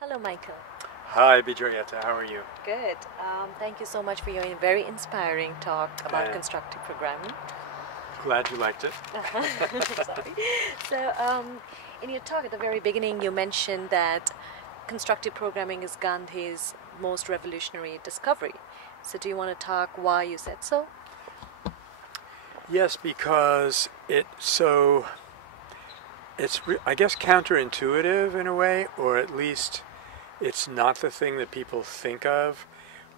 Hello, Michael. Hi, Bijoyeta. How are you? Good. Thank you so much for your very inspiring talk about Uh, constructive programming. Glad you liked it. Sorry. So, in your talk at the very beginning, you mentioned that constructive programming is Gandhi's most revolutionary discovery. So, do you want to talk why you said so? Yes, because I guess counterintuitive in a way, or at least it's not the thing that people think of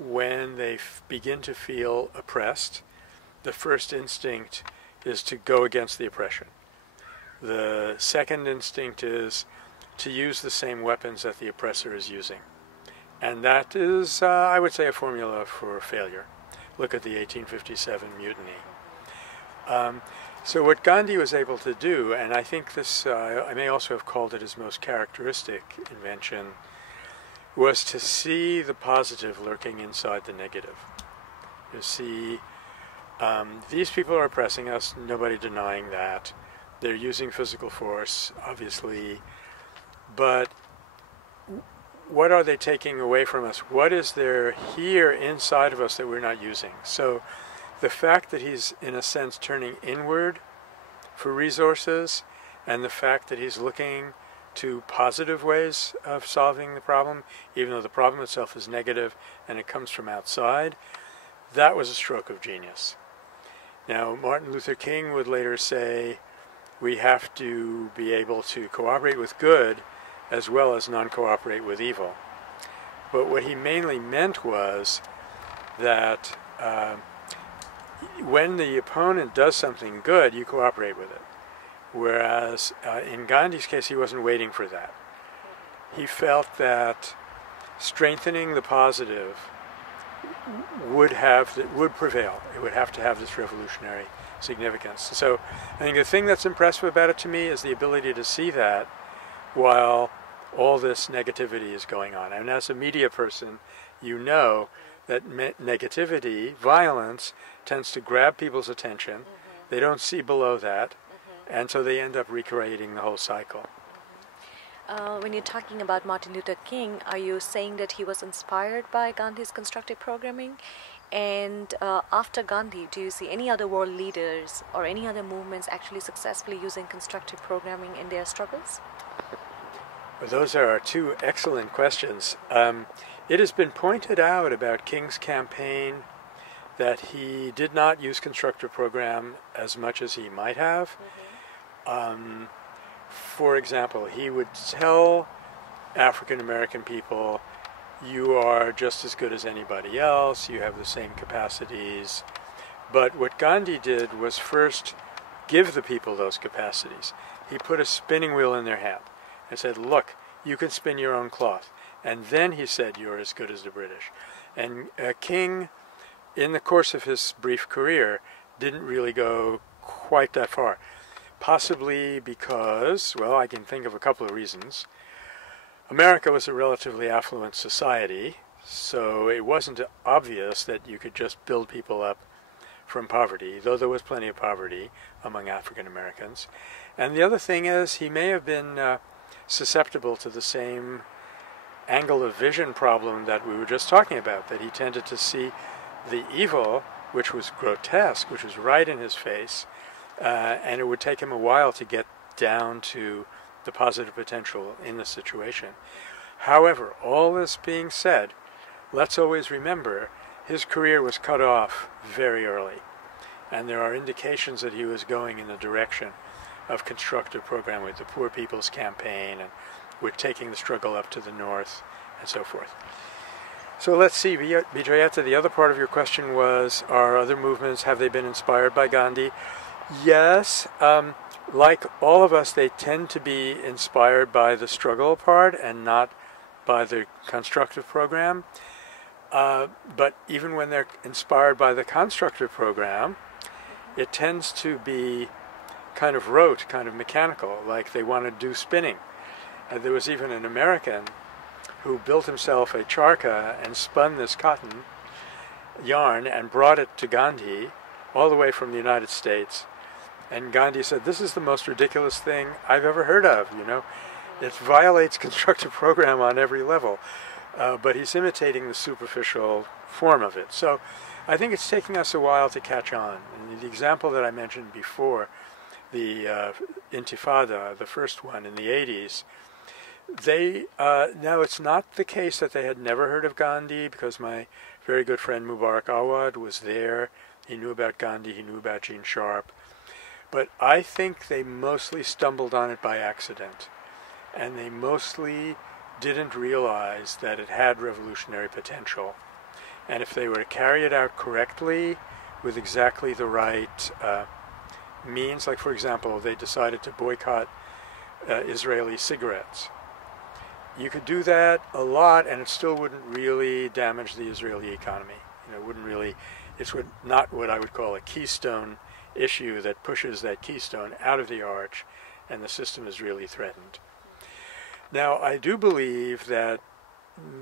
when they begin to feel oppressed. The first instinct is to go against the oppression. The second instinct is to use the same weapons that the oppressor is using. And that is, I would say, a formula for failure. Look at the 1857 mutiny. So what Gandhi was able to do, and I think this, I may also have called it his most characteristic invention, was to see the positive lurking inside the negative. You see, these people are oppressing us, nobody denying that. They're using physical force, obviously, but what are they taking away from us? What is there here inside of us that we're not using? So the fact that he's, in a sense, turning inward for resources, and the fact that he's looking to positive ways of solving the problem, even though the problem itself is negative and it comes from outside, that was a stroke of genius. Now, Martin Luther King would later say, we have to be able to cooperate with good as well as non-cooperate with evil. But what he mainly meant was that when the opponent does something good, you cooperate with it. Whereas in Gandhi's case, he wasn't waiting for that. He felt that strengthening the positive would prevail. It would have to have this revolutionary significance. So I think the thing that's impressive about it to me is the ability to see that while all this negativity is going on. And as a media person, you know that negativity, violence, tends to grab people's attention. They don't see below that, and so they end up recreating the whole cycle. When you're talking about Martin Luther King, are you saying that he was inspired by Gandhi's constructive programming? And after Gandhi, do you see any other world leaders or any other movements actually successfully using constructive programming in their struggles? Well, those are two excellent questions. It has been pointed out about King's campaign that he did not use constructive program as much as he might have. For example, he would tell African American people, you are just as good as anybody else, you have the same capacities. But what Gandhi did was first give the people those capacities. He put a spinning wheel in their hand and said, look, you can spin your own cloth. And then he said, you're as good as the British. And King, in the course of his brief career, didn't really go quite that far. Possibly because, well, I can think of a couple of reasons. America was a relatively affluent society, so it wasn't obvious that you could just build people up from poverty, though there was plenty of poverty among African Americans. And the other thing is he may have been susceptible to the same angle of vision problem that we were just talking about, that he tended to see the evil, which was grotesque, which was right in his face, and it would take him a while to get down to the positive potential in the situation. However, all this being said, let's always remember his career was cut off very early, and there are indications that he was going in the direction of constructive program with the Poor People's Campaign and with taking the struggle up to the north and so forth. So let's see, Bijoyeta, the other part of your question was, are other movements, have they been inspired by Gandhi? Yes, like all of us, they tend to be inspired by the struggle part and not by the constructive program. But even when they're inspired by the constructive program, it tends to be kind of rote, kind of mechanical, like they want to do spinning. There was even an American who built himself a charkha and spun this cotton yarn and brought it to Gandhi all the way from the United States. And Gandhi said, this is the most ridiculous thing I've ever heard of, you know. It violates constructive program on every level, but he's imitating the superficial form of it. So I think it's taking us a while to catch on. And the example that I mentioned before, the Intifada, the first one in the 80s, now it's not the case that they had never heard of Gandhi, because my very good friend Mubarak Awad was there. He knew about Gandhi, he knew about Gene Sharp. But I think they mostly stumbled on it by accident. And they mostly didn't realize that it had revolutionary potential. And if they were to carry it out correctly, with exactly the right means, like for example, they decided to boycott Israeli cigarettes. You could do that a lot, and it still wouldn't really damage the Israeli economy. It wouldn't really. It's not what I would call a keystone issue that pushes that keystone out of the arch, and the system is really threatened. Now, I do believe that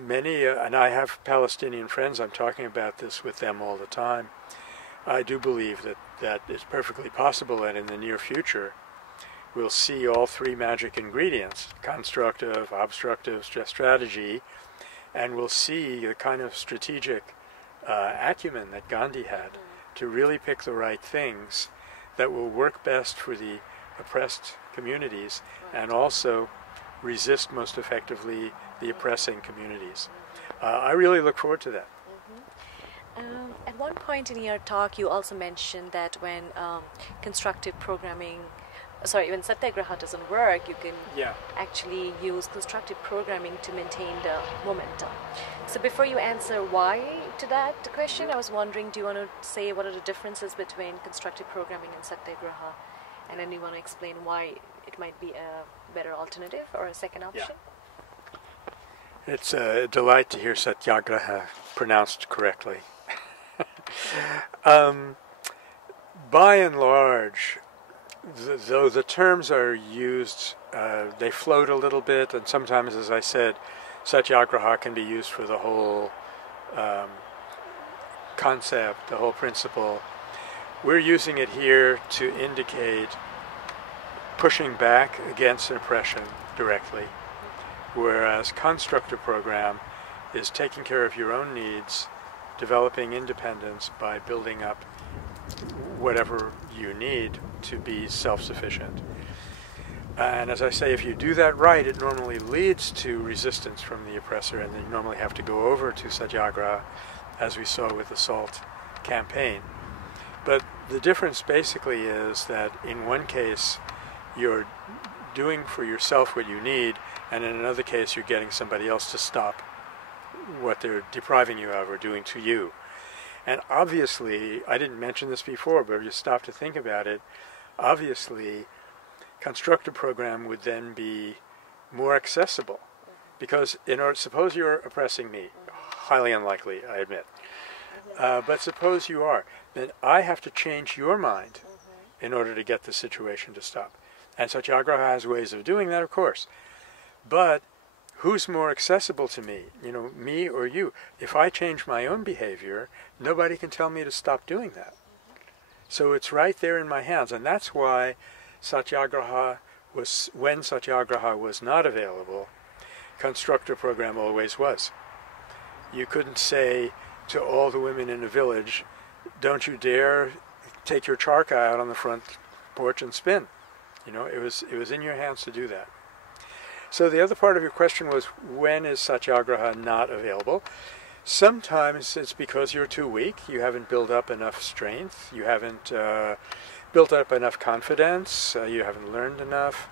many, and I have Palestinian friends, I'm talking about this with them all the time, I do believe that it's perfectly possible that in the near future we'll see all three magic ingredients, constructive, obstructive strategy, and we'll see the kind of strategic acumen that Gandhi had to really pick the right things that will work best for the oppressed communities and also resist most effectively the oppressing communities. I really look forward to that. At one point in your talk, you also mentioned that when constructive programming, when satyagraha doesn't work, you can actually use constructive programming to maintain the momentum. So before you answer why to that question, I was wondering, do you want to say what are the differences between constructive programming and satyagraha? And then you want to explain why it might be a better alternative or a second option? Yeah. It's a delight to hear satyagraha pronounced correctly. By and large, though the terms are used, they float a little bit, and sometimes, as I said, satyagraha can be used for the whole concept, the whole principle. We're using it here to indicate pushing back against oppression directly, whereas constructive program is taking care of your own needs, developing independence by building up whatever you need to be self-sufficient. And as I say, if you do that right, it normally leads to resistance from the oppressor, and then you normally have to go over to satyagraha, as we saw with the SALT campaign. But the difference basically is that in one case, you're doing for yourself what you need, and in another case, you're getting somebody else to stop what they're depriving you of or doing to you. And obviously, I didn't mention this before, but if you stop to think about it, obviously, constructive program would then be more accessible. Because suppose you're oppressing me, highly unlikely, I admit. But suppose you are, then I have to change your mind in order to get the situation to stop. And satyagraha has ways of doing that, of course. But who's more accessible to me, me or you? If I change my own behavior, nobody can tell me to stop doing that. So it's right there in my hands, and that's why when satyagraha was not available, constructive program always was. You couldn't say to all the women in a village, don't you dare take your charkha out on the front porch and spin. It was in your hands to do that. So the other part of your question was, when is satyagraha not available? Sometimes it's because you're too weak, you haven't built up enough strength, you haven't built up enough confidence, you haven't learned enough.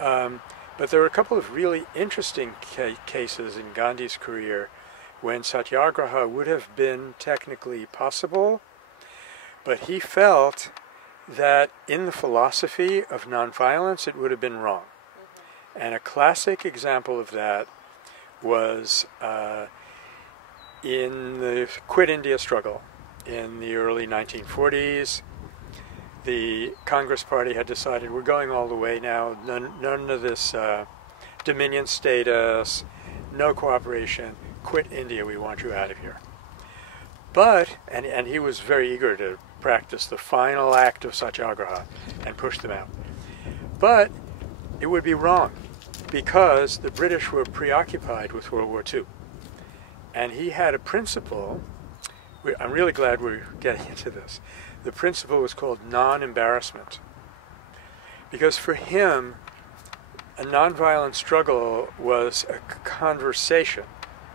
But there are a couple of really interesting cases in Gandhi's career when satyagraha would have been technically possible, but he felt that in the philosophy of nonviolence it would have been wrong. And a classic example of that was in the Quit India struggle in the early 1940s. The Congress Party had decided, we're going all the way now, none of this dominion status, no cooperation, quit India, we want you out of here. But, and he was very eager to practice the final act of satyagraha and push them out. But it would be wrong. because the British were preoccupied with World War II. And he had a principle, I'm really glad we're getting into this. The principle was called non-embarrassment. Because for him, a nonviolent struggle was a conversation,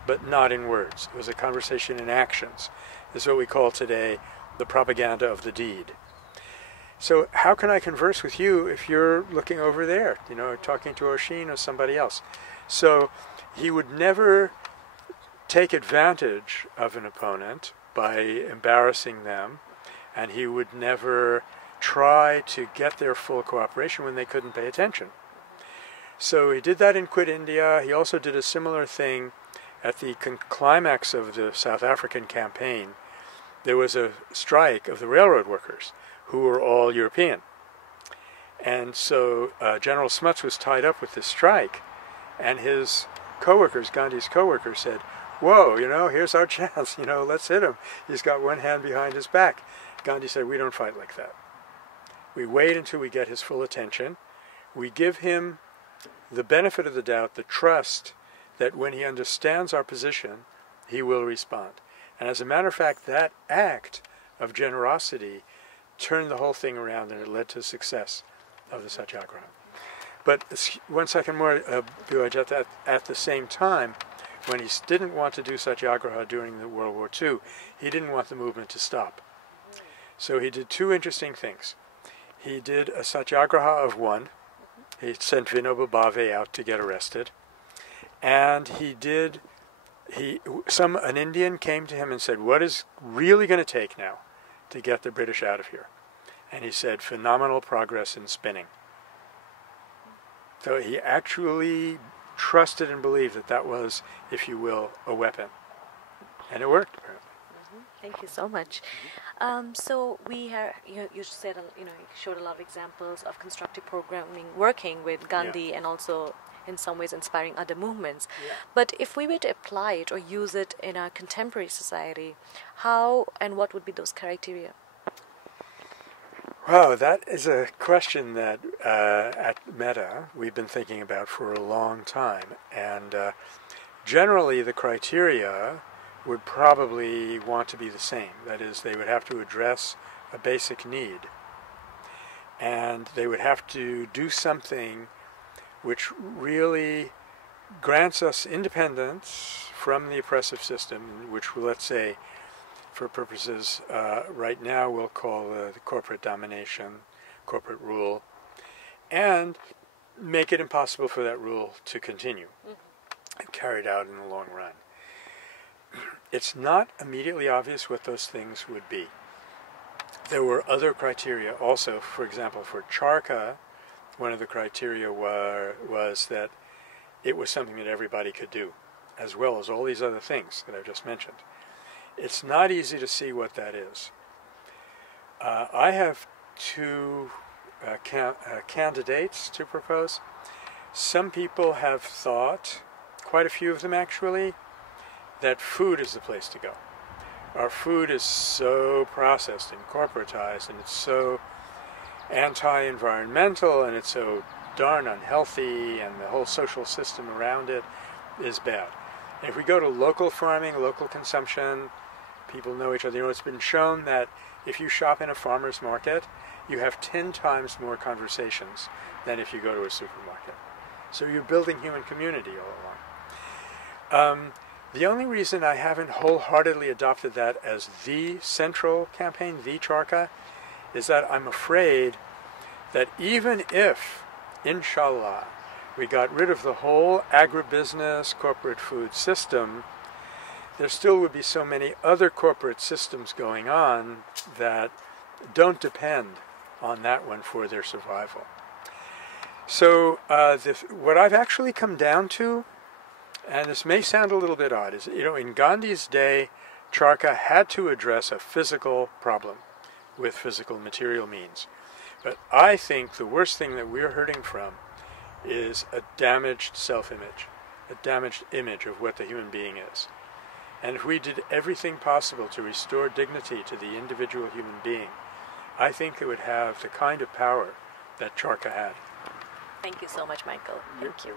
but not in words. It was a conversation in actions. This is what we call today the propaganda of the deed. So how can I converse with you if you're looking over there, you know, talking to Oshin or somebody else? So he would never take advantage of an opponent by embarrassing them, and he would never try to get their full cooperation when they couldn't pay attention. So he did that in Quit India. He also did a similar thing at the climax of the South African campaign. There was a strike of the railroad workers, who were all European. And so General Smuts was tied up with this strike, and his co-workers, Gandhi's co-workers, said, whoa, you know, here's our chance, you know, let's hit him. He's got one hand behind his back. Gandhi said, we don't fight like that. We wait until we get his full attention. We give him the benefit of the doubt, the trust that when he understands our position, he will respond. And as a matter of fact, that act of generosity turned the whole thing around, and it led to success of the Satyagraha. But 1 second more, Bijoyeta, at the same time, when he didn't want to do Satyagraha during the World War II, he didn't want the movement to stop. So he did two interesting things. He did a Satyagraha of one. He sent Vinoba Bhave out to get arrested. And an Indian came to him and said, what is really going to take now to get the British out of here? And he said, phenomenal progress in spinning. So he actually trusted and believed that that was, if you will, a weapon. And it worked, apparently. Thank you so much. So we have, you said, you showed a lot of examples of constructive programming working with Gandhi, and also in some ways inspiring other movements. Yeah. But if we were to apply it or use it in our contemporary society, how and what would be those criteria? Wow, that is a question that at Metta we've been thinking about for a long time. And generally the criteria would probably want to be the same. That is, they would have to address a basic need. And they would have to do something which really grants us independence from the oppressive system, which, let's say, for purposes right now we'll call the corporate domination, corporate rule, and make it impossible for that rule to continue and carried out in the long run. It's not immediately obvious what those things would be. There were other criteria also. For example, for Charkha, one of the criteria was that it was something that everybody could do, as well as all these other things that I've just mentioned. It's not easy to see what that is. I have two candidates to propose. Some people have thought, quite a few of them actually, that food is the place to go. Our food is so processed and corporatized, and it's so anti-environmental, and it's so darn unhealthy, and the whole social system around it is bad. And if we go to local farming, local consumption, people know each other. It's been shown that if you shop in a farmer's market, you have 10 times more conversations than if you go to a supermarket. So you're building human community all along. The only reason I haven't wholeheartedly adopted that as the central campaign, the Charkha, is that I'm afraid that even if, inshallah, we got rid of the whole agribusiness corporate food system, there still would be so many other corporate systems going on that don't depend on that one for their survival. So what I've actually come down to, and this may sound a little bit odd, is, in Gandhi's day, Charkha had to address a physical problem with physical material means. But I think the worst thing that we're hurting from is a damaged self-image, a damaged image of what the human being is. And if we did everything possible to restore dignity to the individual human being, I think it would have the kind of power that Charkha had. Thank you so much, Michael. Thank you.